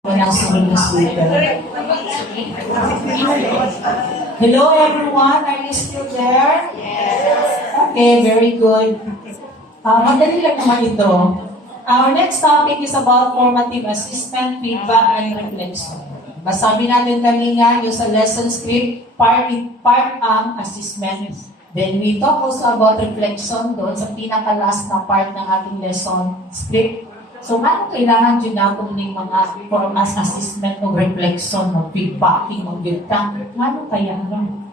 Walang sunod na speaker. Hello everyone, are you still there? Okay, very good. Madali lang naman ito. Our next topic is about formative assessment, feedback, and reflection. Basabi natin kanina yung sa lesson script, part ang assessment. Then we talk also about reflection doon sa pinaka-last na part ng ating lesson script. So, ano kailangan dyan natin ng mga formas assessment o reflection o feedbacking o gita? Ano kaya ano?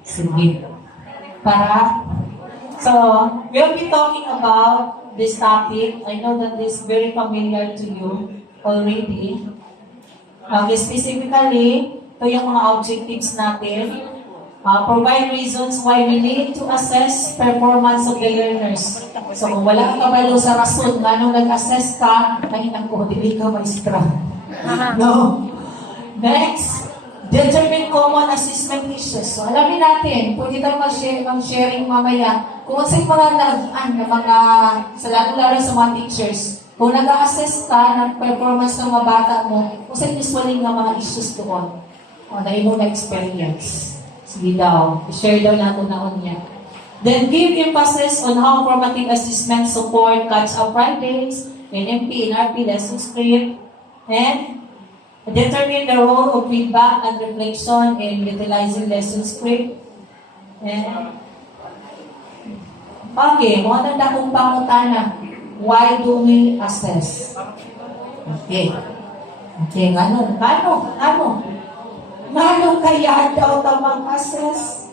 Sige. So, we'll be talking about this topic. I know that this is very familiar to you already. Specifically, ito yung mga objectives natin. Provide reasons why we need to assess performance of the learners. So kung wala kang kabalo sa rason, anong nag-assess ka, nahinang ko, dili ka maestra. No. Next, determine common assessment issues. So alamin natin, pwede tayo mag-sharing mamaya, kung sa mga sa lalo-lalo sa mga teachers, kung nag-assess ka ng performance ng mga bata mo, kung sa usually ng mga issues doon, na imong na-experience. Sige daw, i-share daw natin na niya. Then give emphasis on how formative assessment support catch-up Fridays, NMP, NRP, lesson script, and determine the role of feedback and reflection in utilizing lesson script. And okay, mga nanda kong pangutana. Why do we assess? Okay. Okay, ano? Ano kaya daw tamang assess?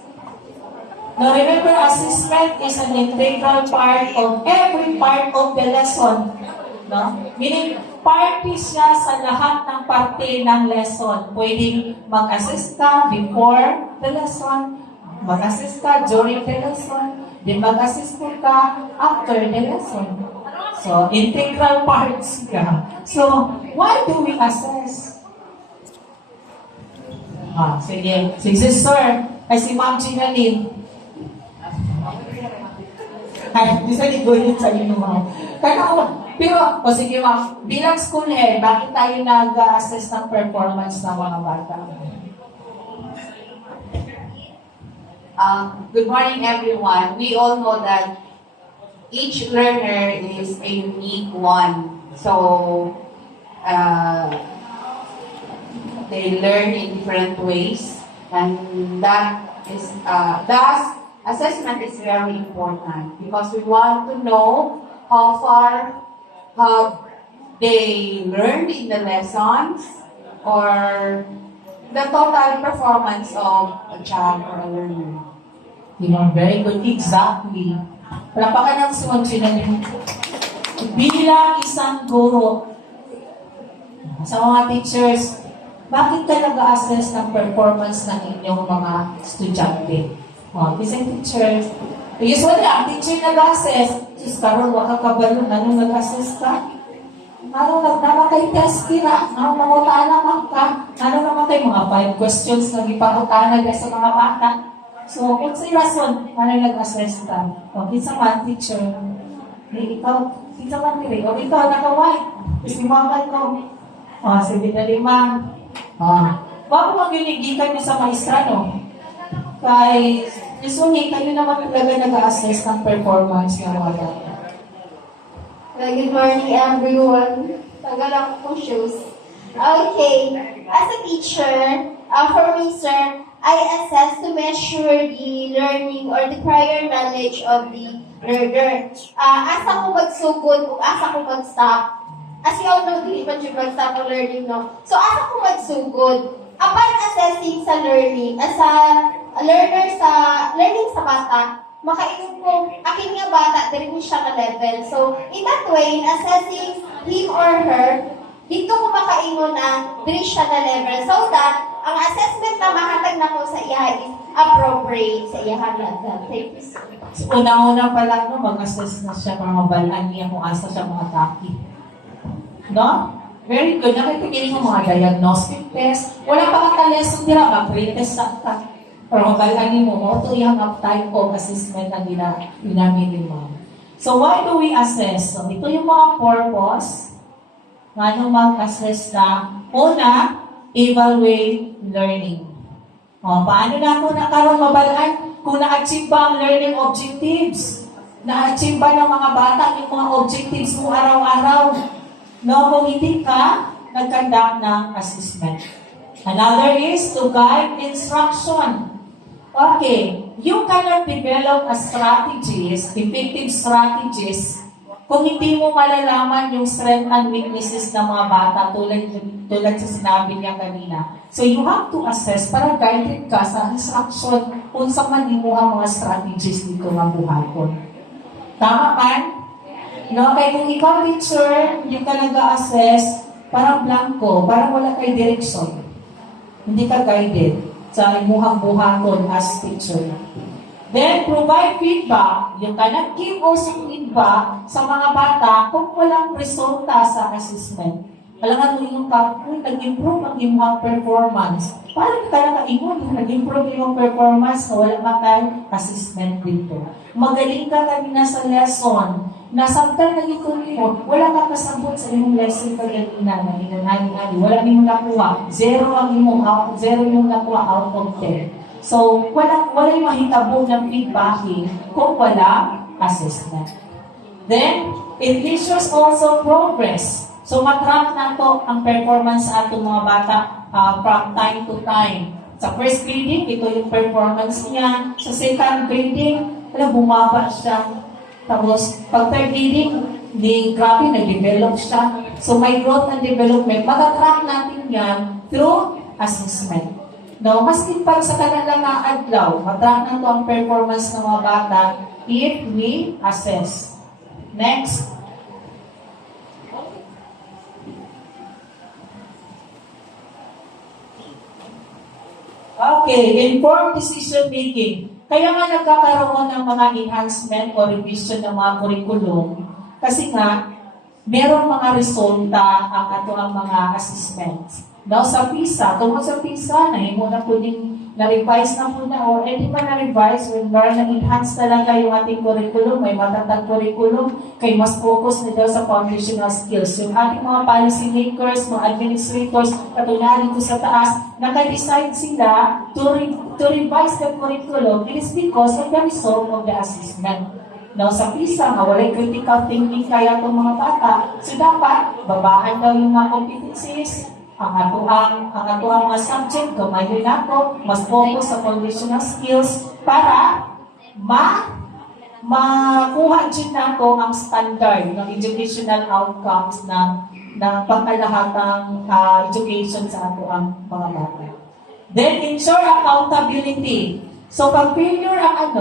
Now remember, assessment is an integral part of every part of the lesson. No? Meaning, party siya sa lahat ng parte ng lesson. Pwedeng mag-assess ka before the lesson, mag-assess ka during the lesson, then mag-assess ka after the lesson. So, integral parts ka. So, why do we assess? Sige. Sige, sir. Ay, si Ma'am Gina Lynn. Ay, di sa ligoyin sa inyo, ma'am. Pero, sige, ma'am. Bilang school head, bakit tayo nag-assess ng performance ng mga bata? Good morning, everyone. We all know that each learner is a unique one. So, they learn in different ways, and that is thus assessment is very important because we want to know how far have they learned in the lessons or the total performance of a child or a learner. Very good. Exactly. Palapakan ng sumunod bilang isang guro sa mga teachers, bakit ka nag-assess ng performance ng inyong mga estudyante? Isang teachers, usually ang teacher nag-assess, sus, karoon, waka kabalo, anong nag-assess ka? Anong naman kay test kina? Anong mangutana ka? Anong naman kay mga 5 questions na ipangutana sa mga bata? So, kung sa rason, anong nag-assess ka? Kinsa man, teacher, ikaw, kinsa man nila, ikaw, naka-white, isimaman ko. Sige na limang. Bago mag-unigikan nyo sa maestra, no? Kay, usually, kayo naman talaga nag-assess ng performance ng mga bata. Good morning, everyone. Tagal ako pong shoes. Okay. As a teacher, for me, sir, I assess to measure the learning or the prior knowledge of the learner. Asa ko magsugod kung asa ko mag-stop. As you all know, di man yung mag-stop ang learning, no? So, asa ko magsugod? Upon assessing sa learning, sa learner sa learning sa bata, makaingon ko, akin nga bata, dili siya na level. So, in that way, in assessing him or her, dito ko makaingon na dili siya na level. So that, ang assessment na mahatag na ko sa iya is appropriate sa iya halaga. Thank you, sir. So, una-una pa lang, no, mag-assess na siya para mabalaan niya kung asa siya mga taki. No? Very good. Nakipigilin mo mga diagnostic test. Wala pa kang lesson nila, mag-pre-test sa ka. Pero mabalaan mo, ito yung type of assessment na ginamit mo. So, why do we assess? So, ito yung mga purpose nga nung mag-assess na, una, evaluate learning. O, paano na ako nakaroon mabalaan kung na-achieve ba ang learning objectives? Na-achieve ba ng mga bata yung mga objectives mo araw-araw? No, kung hindi ka, nag-conduct ng assessment. Another is to guide instruction. Okay, you cannot develop a strategies, effective strategies, kung hindi mo malalaman yung strength and weaknesses ng mga bata tulad sa sinabi niya kanina. So you have to assess para guided ka sa instruction kung sa manimuha mga strategies dito ng buhaton. Tama man? No, kaya kung ikaw teacher, yung ka nag-assess, parang blanco, parang wala kay direction. Hindi ka guided sa imuhang buhaton as teacher. Then, provide feedback. Yung ka nag-give also feedback sa mga bata kung walang resulta sa assessment. Alam mo yung nag-improve ang imuhang performance. Parang ka naka-ingon, nag-improve yung performance na wala makay assessment dito. Magaling ka kanina sa lesson. Nasabtan na yung mo, wala ka kasabot sa imong lesson kanina na hinanani-hani. Wala nimong nakuha. Zero yung nakuha out of 10. So, wala yung mahitabong ng feedbacking kung wala assessment. Then, it measures also progress. So, matrack na to ang performance sa atong mga bata from time to time. Sa first grading, ito yung performance niya. Sa second grading, bumaba siya. Tapos, pag third grading, grabe, nag-develop siya. So, may growth and development. Matatrack natin yan through assessment. No, maski pag sa kanilang mga adlaw, matrack na to ang performance ng mga bata if we assess. Next. Okay, informed decision making. Kaya nga nagkakaroon ng mga enhancement o revision ng mga curriculum kasi nga merong mga resulta ang ato ang mga assessments. Now, sa PISA, tungkol sa PISA, mo na po na-revise na po na, or hindi pa na-revise, when na-enhance talaga yung ating curriculum, may matatag curriculum, kay mas focus na daw sa foundational skills. Yung ating mga policy makers, mga administrators, katulad dito sa taas, naka-decide sila to revise the curriculum, it is because of the result of the assessment. Now, sa PISA, walay critical thinking kaya itong mga bata. So, dapat, babaan daw yung mga competencies, ang atuang mga subject, gamayon nato, mas focus sa foundational skills para makuha din nato ang standard ng educational outcomes ng pangkalahatang education sa atuang mga bata. Then, ensure accountability. So, pag failure ang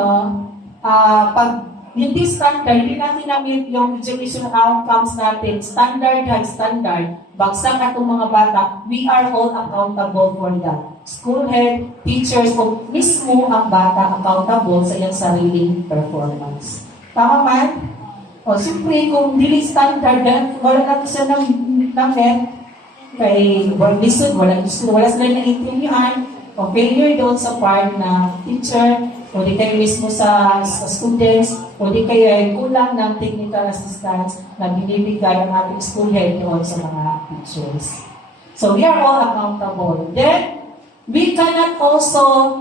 pag hindi standard, hindi natin na-meet yung educational outcomes natin, standard, high standard, bagsak atong mga bata, we are all accountable for that. School head, teachers, o mismo ang bata accountable sa iyang sariling performance. Tama man? O, siyempre, kung dili standard, wala natin siya ng net, kay wala sila na-interviewhan, o failure doon sa part na teacher, o di kayo mismo sa students, o di kayo kulang ng technical assistance na binibigay ang ating school head doon sa mga teachers. So, we are all accountable. Then, we cannot also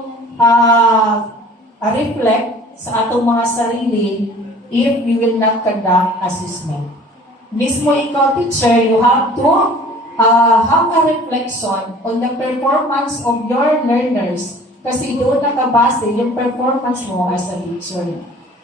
reflect sa atong mga sarili if we will not conduct assessment. Mismo ikaw, teacher, you have to have a reflection on the performance of your learners. Kasi doon nakabase yung performance mo as a teacher.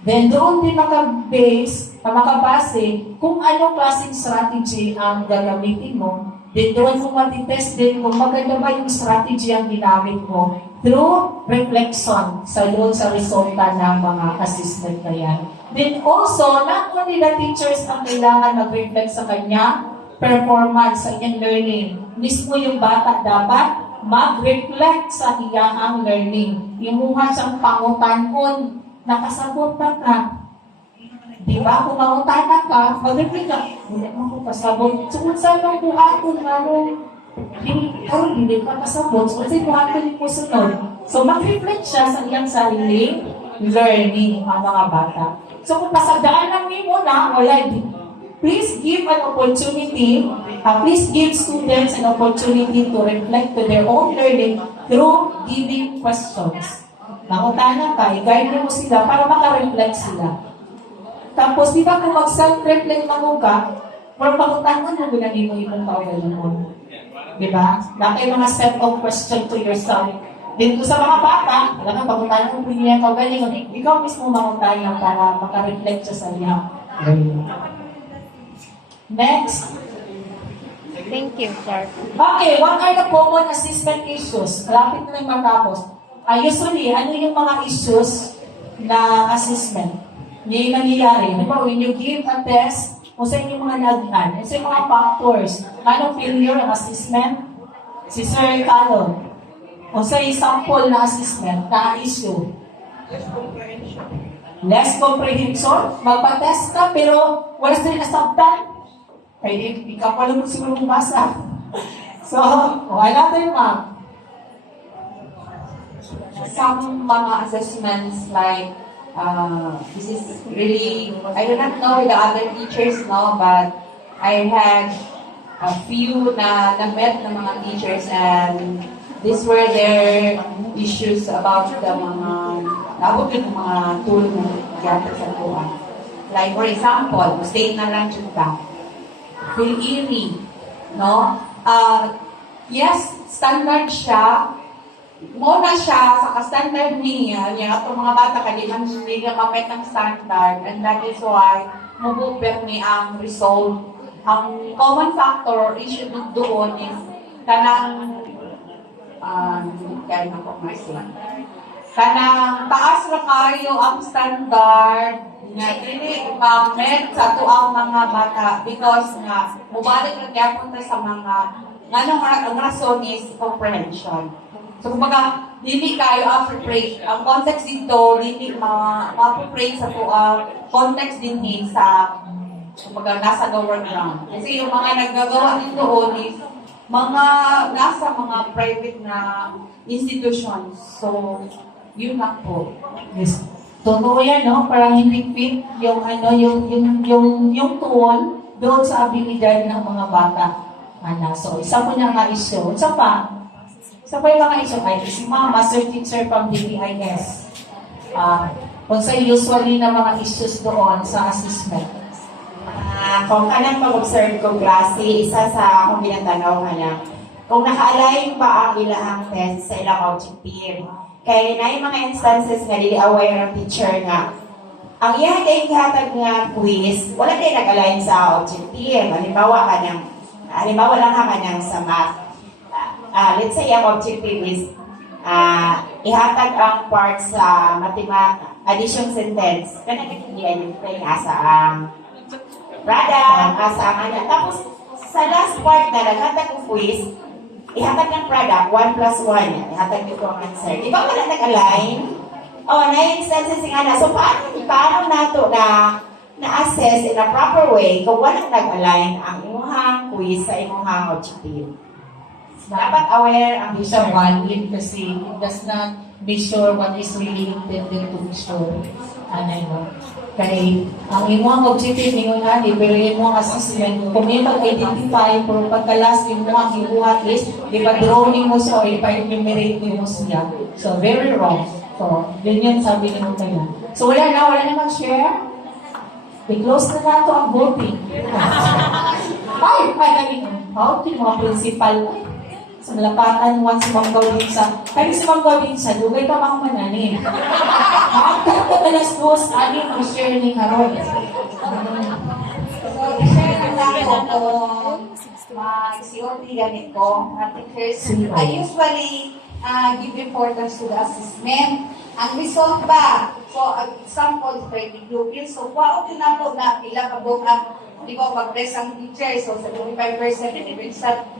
Then doon din makabase kung anong klaseng strategy ang gagamitin mo. Then doon mo matitest din kung maganda ba yung strategy ang ginamit mo through reflection sa resulta ng mga assessment na yan. Then also, not only the teachers ang kailangan mag-reflect sa kanya performance sa inyong learning. Mismo yung bata dapat mag-reflect sa iyang learning. Imuha siyang pangutanon, nakasabot na ka. Di ba? Kung mangutanan ka, mag-reflect ka. Hindi mo ko pasabot. So, kung saan mong buhaton, hindi ka pasabot. So, kung saan buhaton mo sunod. So, mag-reflect siya sa iyang sariling learning ang mga bata. So, kung pasagdaan lang mo na, wala, please give an opportunity Please give students an opportunity to reflect to their own learning through giving questions. Mangutanan ka, i-guide mo sila para makareflect sila. Tapos, di ba kung mag-self-reflect mo ka, or pangutanan mo ginagin mo ibang kaugalingon. Di ba? Na kayo mga set of question to yourself. Dito sa mga bata, alam ka, pangutanan mo niya kaugalingon, ikaw mismo mangutanan para makareflect siya sa niya. Next. Thank you, Clark. Okay, what are the common assessment issues? Malapit na lang matapos. Usually, ano yung mga issues na assessment? Yung nangyayari. Diba, when you give a test, kung sa inyong mga naghan, kung sa inyong mga factors, anong failure ng assessment? Si Sir Calon. Kung sa sample na assessment, na issue. Less comprehension. Magpa-test ka, pero wala sa rin nasabtan. Kaya di ka pala mo siguro bumasa. So, wala tayo, ma'am. Some mga assessments like, this is really, I do not know the other teachers, no, but I had a few na-met ng mga teachers and these were their issues about the mga, nabot yung mga tulong ng gata sa buwan. Like, for example, state na lang siya feel eerie, no? Yes, standard siya. Muna siya sa ka-standard niya itong mga bata hindi nga mapet ng standard, and that is why mabuper ni ang result. Ang common factor issue doon is kanang kaya na po kanang taas na kayo ang standard nga dili ma-met sa tuang mga bata because nga mubalik na gyapon ta sa mga nganong ang rason is comprehension. So kumbaga dili kayo appropriate ang context dito dili ma-appropriate sa tuang context din sa kumbaga nasa government ground. Kasi yung mga naggagawa din doon is mga nasa mga private na institutions. So yun lang po. Yes. Totoo yan, no? Parang hindi fit yung tool doon sa abilidad ng mga bata. So, isa po niya nga issue. Isa pa yung mga issue ay si Master Teacher from DPIS. Kung sa usually na mga issues doon sa assessment. Kung kanang pag-observe kong klase, isa sa akong binatanaw nga kung naka-align ba ang ilahang test sa ilang objective. Kaya na yung mga instances nga dili aware ng teacher nga ang iyang ihatag nga quiz, wala din nag-align sa objective. Halimbawa lang ka kanyang sa math. Let's say ang objective is ihatag ang part sa addition sentence. Kanang i-identify nga sa ang product, asa ang tapos sa last part na naghatag ng quiz, ihatag ng product, 1 plus 1. Ihatag dito ang answer. Di ba wala nag-align? Na-instances nga na. So, paano nato na-assess in a proper way kung walang nag-align ang imuhang quiz sa imuhang objective? Dapat aware ang Hindi siya valid kasi it does not be sure what is really intended to be sure. Kaya ang imuhang objective ninyo nga, pero imuhang assessment, kung yung mag-identify, pero pagkalas imuhang imuhang is, di ba drawing mo siya o ipa-enumerate mo siya. So, very wrong. So, ganyan sabi ninyo kayo. So, wala na mag-share. I-close na nato ang voting. Ay, galing. Mga principal. Sa malapatan, once si Ma'am Gaudin kaya si Ma'am Gaudin dugay pa mga mananin. After ka alas 2, ang share ni Harold. So, i-share lang ako kung mag-COT ganito. I usually give importance to the assessment. Ang result ba? So, example, training pupils. So, wow, din ako na ilang kabog ang, di ba, pag-press ang teacher. So, 75%, i-result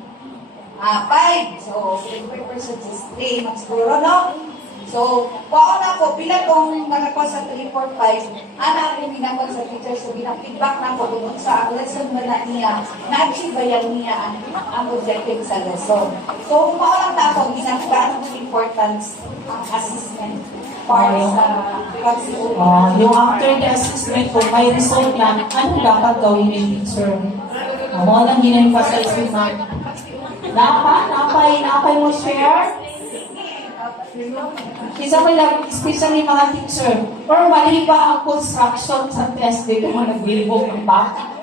5. So, 75% is 3. Magsiguro, no? So, wow na ako, pila kong nakakuha sa 3, 4, 5, ana akong ginagawa sa teacher. So, ginag-feedback na ako doon sa lesson ba na niya, na-achieve ba yan niya ang objective sa lesson. So, wow lang na ako, ginagawa ng importance ang assessment part sa Yung after the assessment, kung may result na, ano dapat gawin ng teacher? Mo lang gina-emphasize ko ma'am. Napay mo share? Isa ko lang, especially mga teacher, or mali ba ang construction sa test, di ko nag-bilbog ang bata.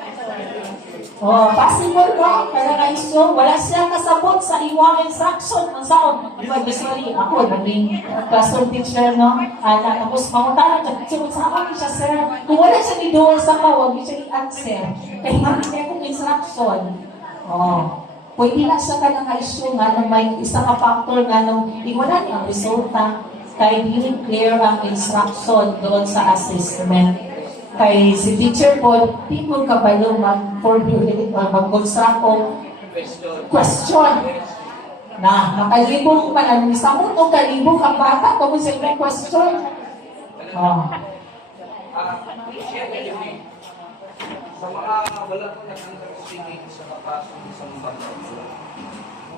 Oh, possible ba? Kaya na iso, wala siya kasabot sa iwang instruction. Ang saon, sorry, ako, naging classroom teacher, no? Tapos, mamunta na, sa akin siya, sir. Kung wala siya ni doon sa kawag, siya i-answer. Kaya hindi akong instruction. Oh. Pwede na siya ka naka-issue nga na may isa ka factor nga nung iwala niya ang resulta. Kaya hindi clear ang instruction doon sa assessment. Kay si teacher po, di mo kabalo mag-formulate or mag-construct o question. Na, nakalibog man ang isa mo o kalibog ang bata kung siyempre question. Oh. Sa mga wala ko nag-understanding sa kapasok ng isang bansa.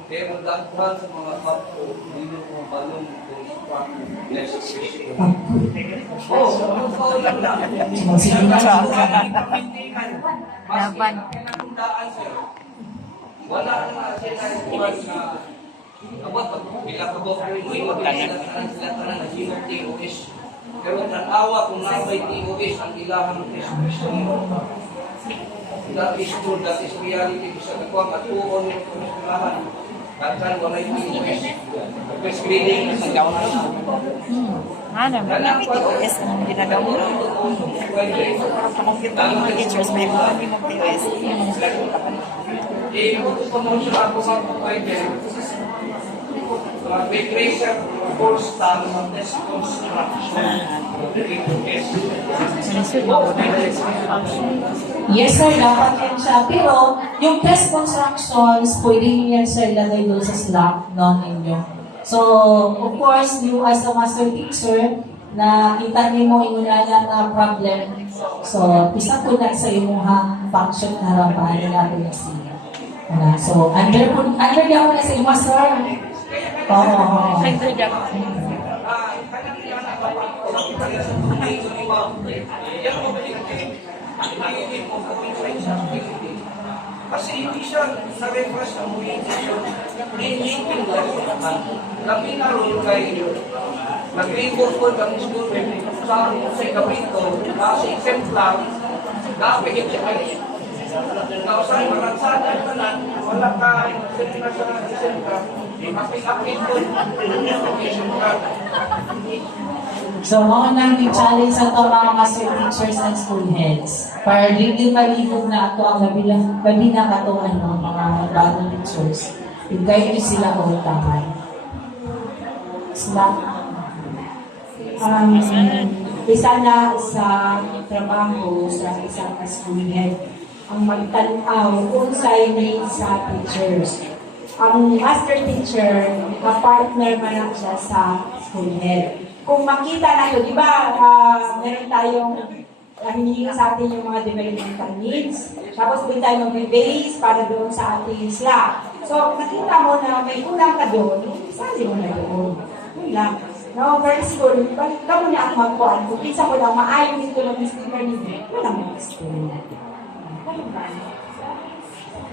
Pero daghan sa mga bato, hindi mo balong kung necessary. Oo, ano lang lang. Laban. Wala na sila na abot bilang kabok sila tanan na sila TOS. Pero tanawa kung nabay TOS ang ilahang expression mo. That is true, that is reality. Sa kakuha, matuon yung pamisunahan. Daghan wala yung TOS. First reading, isang gawin na. Ano, may PTOS na ginagawa. Parang mga teachers, may mga hindi mo PTOS. Promotion ako sa provider. Recreation course time on this construction. Yes sir, dapat yan siya. Pero yung test constructions, pwede yan sir ilagay doon sa Slack ninyo. So, of course, you as a master teacher, na kita niyo mo inunala na problem. So, isa po na sa imong function na harapan natin siya. So, under niya na sa imo, sir. Oo. Kasi hindi siya na-refresh ang orientation. Pre-meeting lang. Labi na rin kayo. Nag-report ko ang school sa kapito, kasi exemplar, dapat siya kayo. Nausahay, makansada ka na, wala ka, seminar sa exemplar, mapilapin ko, education card. So, mga nang i-challenge sa ito mga master teachers and school heads. Para hindi malibog na ito ang gabi na katuan ng mga bagong teachers. I-guide nyo sila all time. Sila. Isa na sa trabaho sa isang school head ang magtanaw kung sa'yo sa teachers. Ang master teacher, ka-partner man lang siya sa school head. Kung makita na ito, di ba, meron tayong hinihingi sa atin yung mga developmental needs, tapos din tayo mag-base para doon sa ating Slack. So, nakita mo na may kulang ka doon, sali mo na doon. Yun lang. No, very siguro, balik ka muna ang magkuhan. Kung kinsa mo lang maayong dito ng speaker ninyo, wala mo gusto.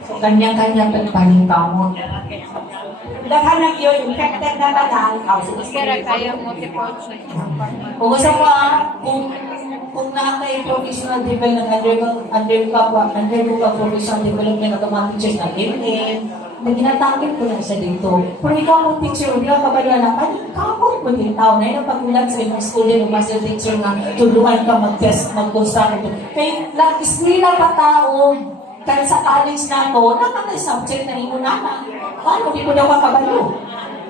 So, kanya-kanya paling kamot. Daghan na yun, infected na tanan. Kaya kayo multi-function. Kung gusto mo kung nakakay professional development, undergo ka professional development at mga teachers na ganyan, na ginatakip ko na siya dito. Kung ikaw mong teacher, hindi ka kabala na, kamot mo din tao na yung pag-ulat sa inyong student o master teacher na tulungan ka mag-test, mag-construct. Kaya lang pa tao, dahil sa college na ito, nakakay subject na ino na. Paano, di ko daw makabalo?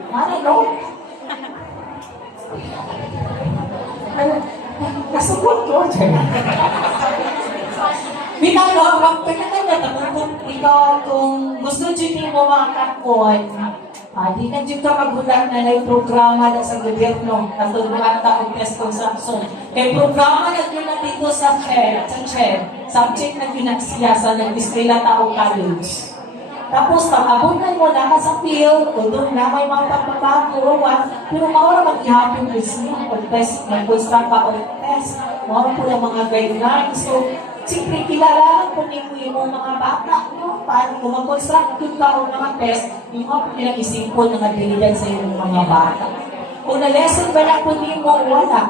Ano, no? Nasubot ko. Bitaw, ikaw, kung gusto dyan mo mga kakon, di na dyan ka magulat na may programa na sa gobyerno, natulungan ka ang test construction. Kaya programa na dyan na dito sa chair, subject na ginagsiya sa nag-display taong college. Tapos, pag-abunan mo na ka sa field, o doon na may mga pagbabago, pero maura mag-ihapin ko siya, mag-test, mag-construct ka o test, maura po ng mga guidelines. So, Siyempre, kilala po yung mga bata, no? Paano kung mag-construct yung ka o mga test, yung mga nilang isipon ng abilidad sa yung mga bata. Kung na-lesson ba na po mo, wala.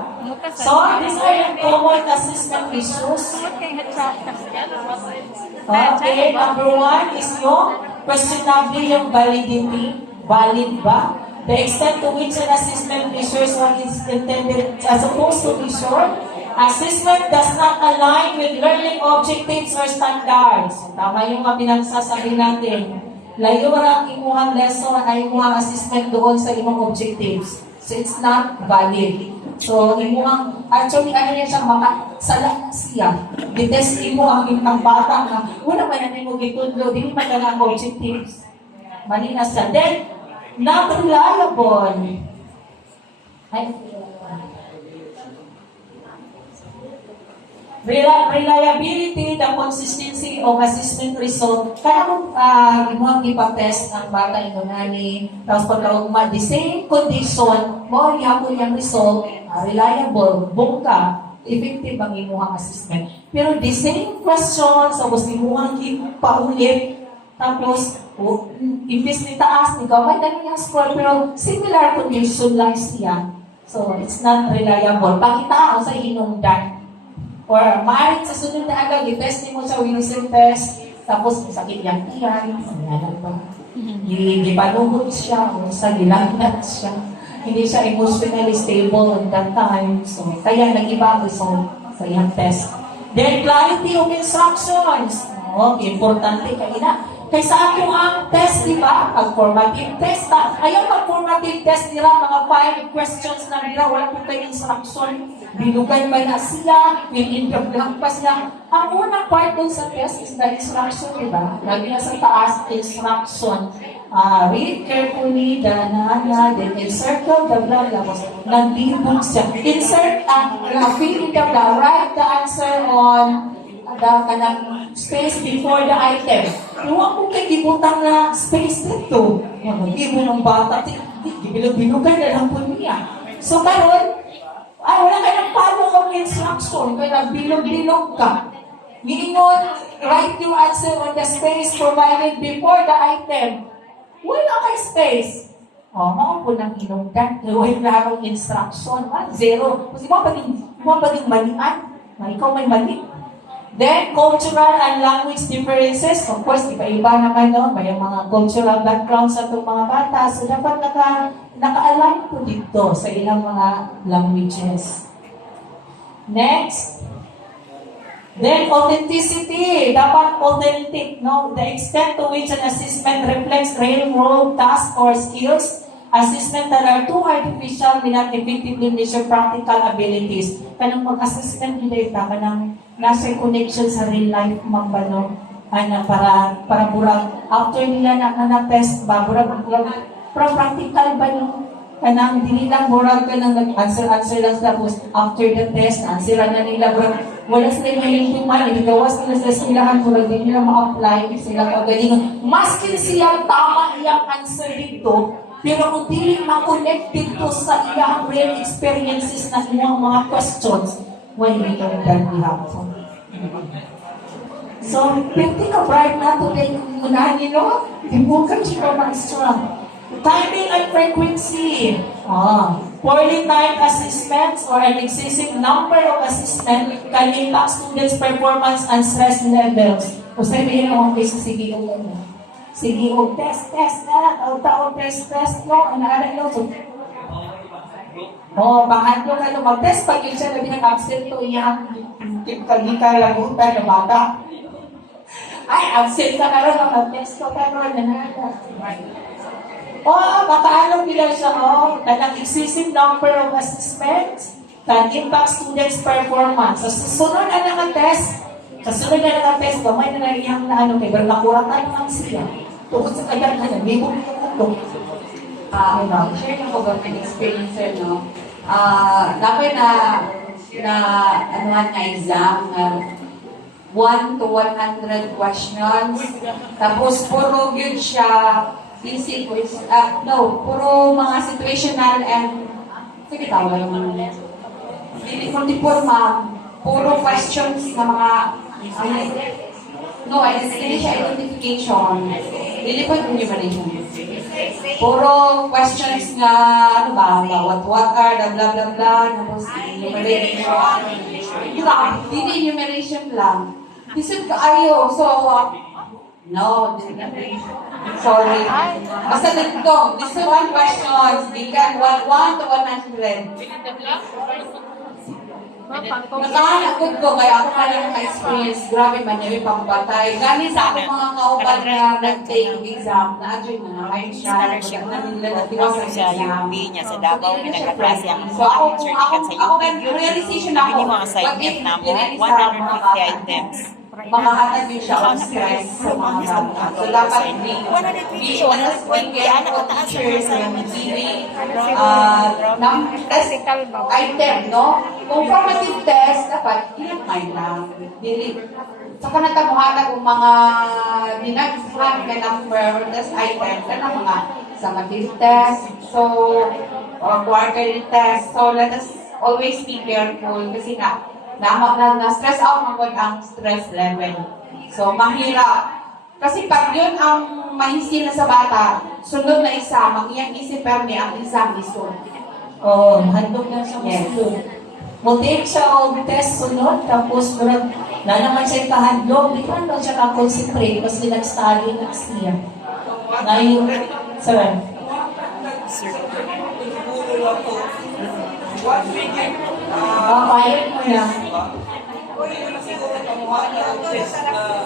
So, these are yung common assessment issues. Okay, number 1 is yung questionable yung validity. Valid ba? The extent to which an assessment measures what is intended as supposed to measure. Assessment does not align with learning objectives or standards. Tama yung mga pinagsasabi natin. Layo ang imuhang lesson ay imuhang assessment doon sa imong objectives. So it's not valid. So imuhang, actually ano yan siya, makasala siya. Ditest imo ang imang bata na wala man natin mo gitudlo, hindi man lang ang objectives. Mali na siya. Then, not reliable. Reliability, the consistency of assessment result. Kaya kung imuhang ipatest ang bata inunani, tapos pagkaugma, the same condition, mo ihapon yung result, reliable, bungka, effective ang imuhang assessment. Pero the same question, so gusto imuhang ipaulit, tapos, imbis ni taas, ni gawin na niya score, pero similar condition lang siya. So, it's not reliable. Pakita sa hinungdan. Or maaaring sa sunod na agad, i-test mo sa Wilson test, tapos sakit yung tiyan, ano ba? Gipanugod siya, o sa gilangat siya. Hindi siya emotionally stable at that time. So, kaya nag-iba ang result sa iyang test. Then, clarity of instructions. Okay, importante kayo na. Kaysa ako ang test, di ba? Ang formative test. Ayaw pag-formative test nila, mga 5 questions na nila, wala po kayo instruction. Binugan ba na sila? Will-in-the blank pa sila? Ang unang part dun sa test is the instruction, di ba? Lagi na sa taas, instruction. Read carefully the then encircle the blank, tapos nandibog siya. Insert fill in the blank, write the answer on the kanang space before the item. Iwan ko kay gibutang na space dito. Ibo ng bata, gibilog-bilugan na lang po niya. So karon, wala ka ng follow of instruction, kaya bilog-bilog ka. Giingon, write your answer on the space provided before the item. Wala kay space. Mao po nang inungdan. Huwag larong instruction. Zero. Kasi mo ba ding malian? Ikaw may mali. Then, cultural and language differences. Of course, iba-iba naman no? May mga cultural backgrounds sa itong mga bata. So, dapat naka-align po dito sa ilang mga languages. Next. Then, authenticity. Dapat authentic, no? The extent to which an assessment reflects real-world tasks or skills. Assessment that are too artificial may not effectively measure practical abilities. Kanang mag-assessment nila ita, kanang nasa connection sa real life mambano. Para burang, after nila na-test ba, burang practical ba yung kanang dili lang burang ka nang nag-answer lang tapos after the test, answer na nila burang wala sila ngayon tuman, gawas nila sa silahan, burang din nila ma-apply sila kagalingon. Maskin silang tama iyang answer dito, pero kung dili ma-connect dito sa iyang real experiences na mga questions, why we don't that be helpful? So, pwede ka bright na to kay unahan nyo, ibukan siya maestra. Timing and frequency. Poorly timed assessments or an excessive number of assessments can impact students' performance and stress levels. Kung sa'yo yun ang okay sa CBO mo. Sige, test na. Taon test, no? Ano, so, bakit yung mag-test pag yun siya na binag-absent to iyang kagika lagutan na bata. Ay, absent ka na rin, mag-test ko ka rin, baka anong nila siya, kanang excessive number of assessments can impact students' performance. So, susunod na naka-test, gamay na lang iyang na kay nakuratan naman siya. Tungkol sa kanya ka na, may bumi yung mundo. Share na ko government experience, no? Dapat na exam, 1 to 100 questions, tapos puro yun siya, easy quiz, puro mga situational and, sige tawag naman, hindi 44 puro questions na mga No, hindi siya identification. Lilipad yung enumeration. Puro questions nga, ano ba, what are, the blah blah blah, tapos enumeration. Grabe, hindi enumeration lang. Isip ka ayo, so, no, sorry. Basta dito, this is one question, given 1 to 100. Nakahanapod ko, kaya ako pa lang na-experience, grabe man yung pambatay. Galing sa ako mga kauban na nag-take exam, na-adjoy na, kayo siya, na nila natiwas sa Siya exam. yung B niya sa Davao, pinagkaklase ang So ako, certificate sa ako, UP. realization ako, Ibili mo ang assignment na mo, 150 items. makahatag din siya on stress sa mga bata. So dapat be careful teachers and giving test item, no? Kung formative test, dapat i-remind lang. Saka natamuhatag kung mga dinaghan ka number test item, ka ng mga summative test, so, or quarterly test. So let us always be careful kasi na-stress out magod ang stress level. So, mahirap. Kasi pag yun ang mahisil na sa bata, sunod na isa, mag-iyang isip permi ang isang iso. Oh, handog na siya musulod. Mo-take siya og test sunod, tapos murag na naman siya kahandog, di pa siya ka-concentrate kasi nag-study next year. Na yung, sir, One weekend, bayad mo na. siguro tamuhan ang test na